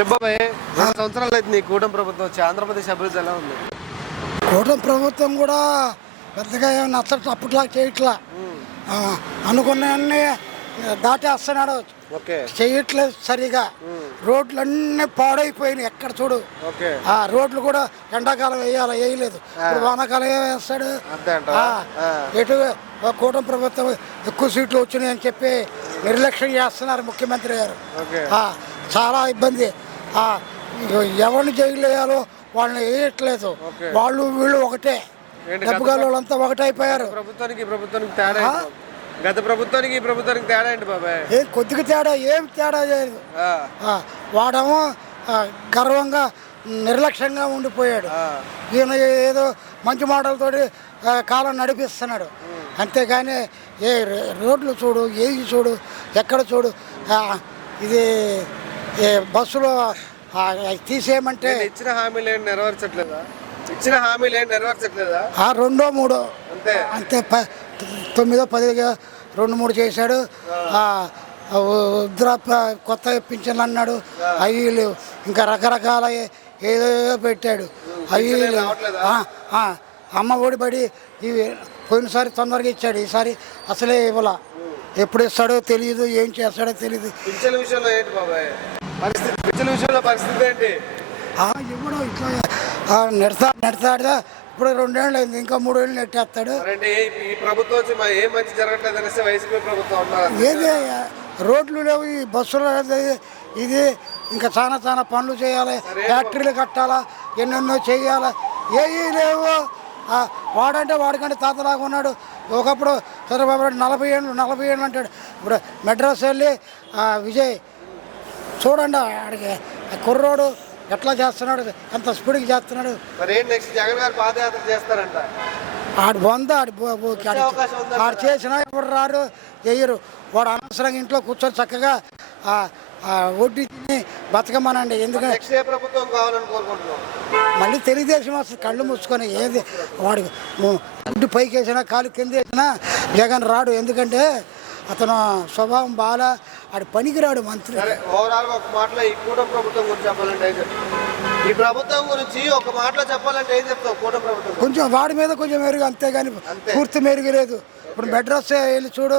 బాబాయ్ 2 సంవత్సరాలు అయితే నీ కూటమి ప్రభుత్వం వచ్చి ఆంధ్రప్రదేశ్ అభివృద్ధి ఎలా ఉంది? కూటమి ప్రభుత్వం కూడా పెద్దగా ఏమి నచ్చట్లా, అప్పట్లా చేయట్లా. అనుకున్నవన్నీ దాటేస్తున్నాడు, ఓకే చేయట్లేదు సరిగా. రోడ్లన్నీ పాడైపోయినాయి ఎక్కడ చూడు. ఓకే రోడ్లు కూడా ఎండాకాలం వేయలేదు, ఇప్పుడు వానాకాలం వేస్తాడు. ఎటు కూటమి ప్రభుత్వం ఎక్కువ సీట్లు వచ్చినాయి అని చెప్పి నిర్లక్ష్యం చేస్తున్నారు ముఖ్యమంత్రి గారు. చాలా ఇబ్బంది. ఎవరిని జైలు వేయాలో వాళ్ళని వేయట్లేదు. వాళ్ళు వీళ్ళు ఒకటే, డబ్బుగాలు వాళ్ళంతా ఒకటైపోయారు. ప్రభుత్వానికి తేడా గత ప్రభుత్వానికి ఈ ప్రభుత్వానికి తేడా ఏంటి బాబాయ్? కొద్దిగా తేడా, ఏం తేడా లేదు. వాడేమో గర్వంగా నిర్లక్ష్యంగా ఉండిపోయాడు. ఈయన ఏదో మంచి మాటలతోటి కాలం నడిపిస్తున్నాడు. అంతేగాని ఏ రోడ్లు చూడు, ఏది చూడు, ఎక్కడ చూడు. ఇది బస్సులో తీసేయమంటే ఇచ్చిన హామీలు ఏంటి నెరవేర్చట్లేదా? ఇచ్చిన హామీలు ఏంటి నెరవేర్చట్లేదా? 2, 3 అంతే 9, 10 2, 3 చేశాడు. వృద్ధాప్య కొత్త పింఛన్లు అన్నాడు, అవి లేవు. ఇంకా రకరకాల ఏదో పెట్టాడు, అవి లేవు. అమ్మ ఒడి బడి ఇవి పోయినసారి తొందరగా ఇచ్చాడు, ఈసారి అసలే ఇవ్వాల. ఎప్పుడు ఇస్తాడో తెలియదు, ఏం చేస్తాడో తెలియదు. పింఛన్ల విషయంలో ఏంటి బాబాయ్ పరిస్థితి? పింఛన్ల విషయంలో పరిస్థితి ఏంటి? ఇవ్వడం ఇట్లా నెడతాడుదా. ఇప్పుడు 2 ఏళ్ళు అయింది, ఇంకా 3 ఏళ్ళు నెట్టేస్తాడు. ఈ ప్రభుత్వం వచ్చి ఏం మంచి జరగట్లేదు అనేసి వైసీపీ ప్రభుత్వం ఉన్నారు. ఏది రోడ్లు లేవు, ఈ బస్సులు ఇది ఇంకా చాలా పనులు చేయాలి, ఫ్యాక్టరీలు కట్టాలా, ఎన్నెన్నో చేయాలా, ఏవి లేవు. వాడంటే వాడికంటే తాతలాగా ఉన్నాడు. ఒకప్పుడు చంద్రబాబు నాయుడు 40 ఏళ్ళు అంటాడు. ఇప్పుడు మెడ్రాస్ వెళ్ళి విజయ్ చూడండి, ఆడికి కుర్రోడు ఎట్లా చేస్తున్నాడు, ఎంత స్పీడ్గా చేస్తున్నాడు. జగన్ గారు పాదయాత్ర చేస్తారంట. ఆడు ఆడు చేసినా ఎవరు రారు, చెయ్యరు. వాడు అనవసరంగా ఇంట్లో కూర్చొని చక్కగా వడ్డీ తిని బతకమనండి. ఎందుకంటే ప్రభుత్వం కావాలని కోరుకుంటున్నాం. మళ్ళీ తెలుగుదేశం వస్తుంది కళ్ళు మూసుకొని. ఏది వాడు గుడ్డు పైకి వేసినా కాలు కింద వేసినా జగన్ రాడు. ఎందుకంటే అతను స్వభావం బాగా, ఆడు పనికిరాడు మంత్రి. ఓవరాల్ ఒక మాటలో ఈ కూటమి ప్రభుత్వం గురించి చెప్పాలంటే ఈ ప్రభుత్వం గురించి ఒక మాటలో చెప్పాలంటే ఏం చెప్తావు? కూటమి ప్రభుత్వం కొంచెం వాడి మీద కొంచెం మెరుగు, అంతేగాని పూర్తి మెరుగు లేదు. ఇప్పుడు మెడ్రాస్ వెళ్ళి చూడు,